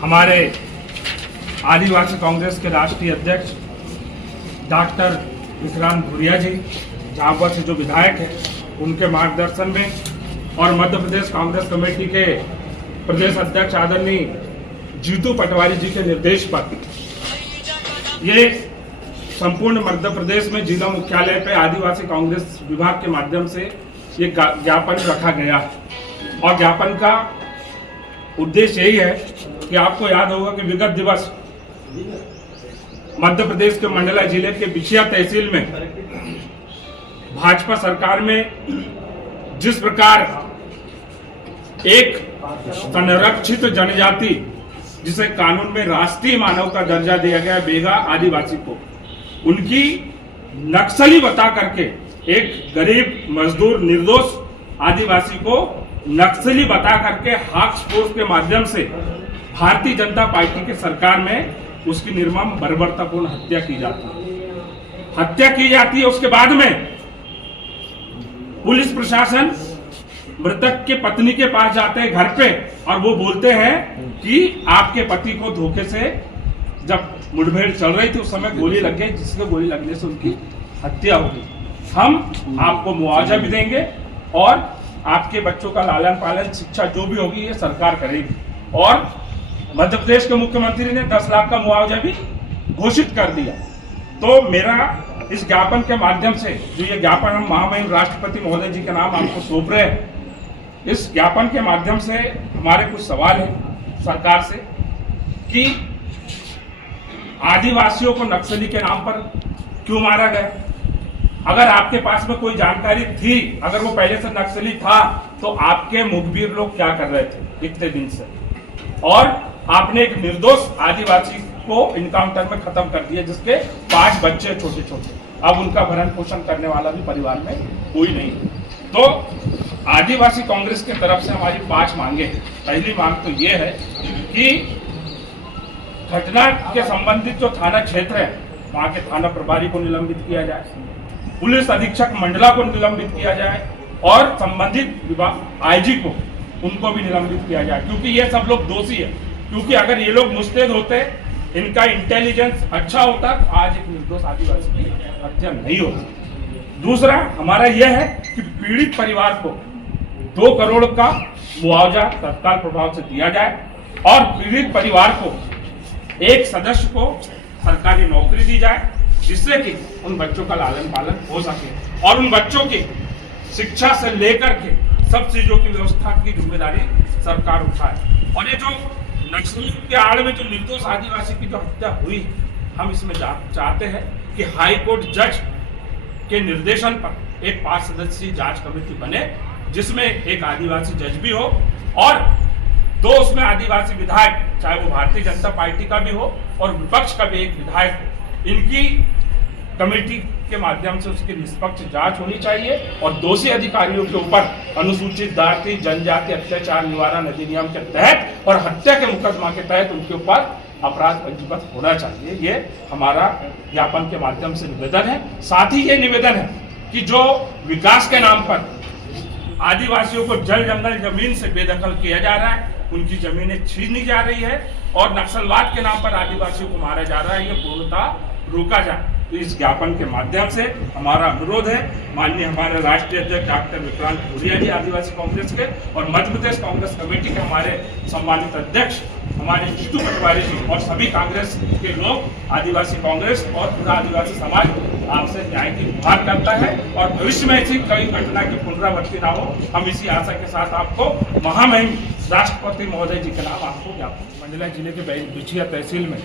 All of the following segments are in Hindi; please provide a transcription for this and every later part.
हमारे आदिवासी कांग्रेस के राष्ट्रीय अध्यक्ष डॉक्टर विक्रांत भूरिया जी झाबुआ से जो विधायक हैं उनके मार्गदर्शन में और मध्य प्रदेश कांग्रेस कमेटी के प्रदेश अध्यक्ष आदरणीय जीतू पटवारी जी के निर्देश पर ये संपूर्ण मध्य प्रदेश में जिला मुख्यालय पे आदिवासी कांग्रेस विभाग के माध्यम से ये ज्ञापन रखा गया और ज्ञापन का उद्देश्य यही है कि आपको याद होगा कि विगत दिवस मध्य प्रदेश के मंडला जिले के बिछिया तहसील में भाजपा सरकार में जिस प्रकार एक संरक्षित जनजाति जिसे कानून में राष्ट्रीय मानव का दर्जा दिया गया बेगा आदिवासी को उनकी नक्सली बता करके एक गरीब मजदूर निर्दोष आदिवासी को नक्सली बता करके हाक्स फोर्स के माध्यम से भारतीय जनता पार्टी के सरकार में उसकी निर्मम बर्बरतापूर्ण हत्या की जाती है। उसके बाद में पुलिस प्रशासन मृतक के पत्नी के पास जाते हैं घर पे और वो बोलते हैं कि आपके पति को धोखे से जब मुठभेड़ चल रही थी उस समय गोली लग गई जिससे गोली लगने से उनकी हत्या हो गई। हम आपको मुआवजा भी देंगे और आपके बच्चों का लालन पालन शिक्षा जो भी होगी ये सरकार करेगी। और मध्य प्रदेश के मुख्यमंत्री ने 10 लाख का मुआवजा भी घोषित कर दिया। तो मेरा इस ज्ञापन के माध्यम से जो ये ज्ञापन हम महामहिम राष्ट्रपति महोदय जी के नाम आपको सौंप रहे हैं, इस ज्ञापन के माध्यम से हमारे कुछ सवाल है सरकार से कि आदिवासियों को नक्सली के नाम पर क्यों मारा गया। अगर आपके पास में कोई जानकारी थी, अगर वो पहले से नक्सली था तो आपके मुखबिर लोग क्या कर रहे थे इतने दिन से, और आपने एक निर्दोष आदिवासी को इनकाउंटर में खत्म कर दिया जिसके 5 बच्चे छोटे छोटे, अब उनका भरण पोषण करने वाला भी परिवार में कोई नहीं। तो आदिवासी कांग्रेस की तरफ से हमारी 5 मांगे हैं। पहली मांग तो ये है कि घटना के संबंधित जो थाना क्षेत्र है वहां के थाना प्रभारी को निलंबित किया जाए, पुलिस अधीक्षक मंडला को निलंबित किया जाए और संबंधित विभाग आईजी को उनको भी निलंबित किया जाए, क्योंकि ये सब लोग दोषी है। क्योंकि अगर ये लोग मुस्तैद होते, इनका इंटेलिजेंस अच्छा होता तो आज एक निर्दोष आदिवासी की हत्या नहीं होती। दूसरा हमारा यह है कि पीड़ित परिवार को 2 करोड़ का मुआवजा तत्काल प्रभाव से दिया जाए और पीड़ित परिवार को एक सदस्य को सरकारी नौकरी दी जाए जिससे कि उन बच्चों का लालन पालन हो सके और उन बच्चों की शिक्षा से लेकर के सब चीजों की व्यवस्था की जिम्मेदारी सरकार उठाए। और ये जो नक्सली के आड़ में जो निर्दोष आदिवासी की जो हत्या हुई, हम इसमें चाहते हैं कि हाई कोर्ट जज के निर्देशन पर एक 5 सदस्यीय जांच कमेटी बने जिसमें एक आदिवासी जज भी हो और 2 उसमें आदिवासी विधायक, चाहे वो भारतीय जनता पार्टी का भी हो और विपक्ष का भी एक विधायक हो। इनकी कमेटी के माध्यम से उसकी निष्पक्ष जांच होनी चाहिए और दोषी अधिकारियों के ऊपर अनुसूचित जाति जनजाति अत्याचार निवारण अधिनियम के तहत और हत्या के मुकदमा के तहत उनके ऊपर अपराध पंजीबद्ध होना चाहिए। ये हमारा ज्ञापन के माध्यम से निवेदन है। साथ ही ये निवेदन है कि जो विकास के नाम पर आदिवासियों को जल जंगल जमीन से बेदखल किया जा रहा है, उनकी जमीनें छीनी जा रही है और नक्सलवाद के नाम पर आदिवासियों को मारा जा रहा है, ये पूर्णतः रोका जाए। तो इस ज्ञापन के माध्यम से हमारा अनुरोध है माननीय हमारे राष्ट्रीय अध्यक्ष डॉक्टर विक्रांत भूरिया जी आदिवासी कांग्रेस के और मध्य प्रदेश कांग्रेस कमेटी के हमारे सम्मानित अध्यक्ष हमारे जीतू पटवारी जी और सभी कांग्रेस के लोग, आदिवासी कांग्रेस और पूरा आदिवासी समाज आपसे न्याय की गुहार करता है और भविष्य में ऐसी कई घटना की पुनरावृत्ति ना हो, हम इसी आशा के साथ आपको महामहिम राष्ट्रपति महोदय जी के नाम आपको ज्ञापन। मंडला जिले के बिछिया तहसील में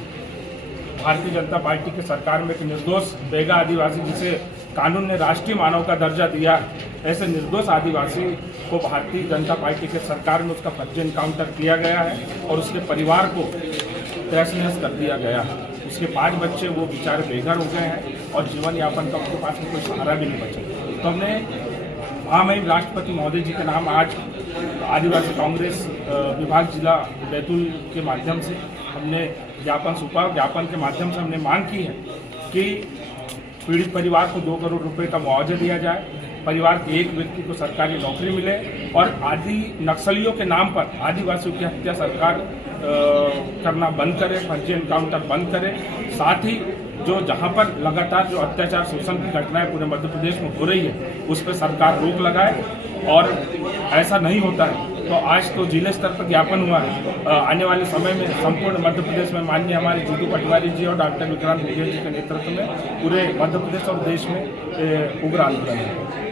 भारतीय जनता पार्टी की सरकार में एक निर्दोष बेगा आदिवासी जिसे कानून ने राष्ट्रीय मानव का दर्जा दिया, ऐसे निर्दोष आदिवासी को भारतीय जनता पार्टी के सरकार में उसका फर्जी इनकाउंटर किया गया है और उसके परिवार को तहस नहस कर दिया गया है। उसके 5 बच्चे वो बेचारे बेघर हो गए हैं और जीवन यापन का उनके पास में कोई सहारा भी नहीं बचा। तो हमने महामहिम राष्ट्रपति महोदय जी के नाम आज आदिवासी कांग्रेस विभाग जिला बैतूल के माध्यम से हमने ज्ञापन सौंपा। ज्ञापन के माध्यम से हमने मांग की है कि पीड़ित परिवार को 2 करोड़ रुपए का मुआवजा दिया जाए परिवार के एक व्यक्ति को सरकारी नौकरी मिले और आदि नक्सलियों के नाम पर आदिवासियों की हत्या सरकार करना बंद करे, फर्जी एनकाउंटर बंद करे। साथ ही जो जहां पर लगातार जो अत्याचार शोषण की घटनाएं पूरे मध्य प्रदेश में हो रही है उस पर सरकार रोक लगाए और ऐसा नहीं होता है तो आज तो जिले स्तर पर ज्ञापन हुआ है। आने वाले समय में संपूर्ण मध्य प्रदेश में माननीय हमारे जीतू पटवारी जी और डॉक्टर विक्रांत मुखर्जी के नेतृत्व में पूरे मध्य प्रदेश और देश में उग्र आंदोलन है।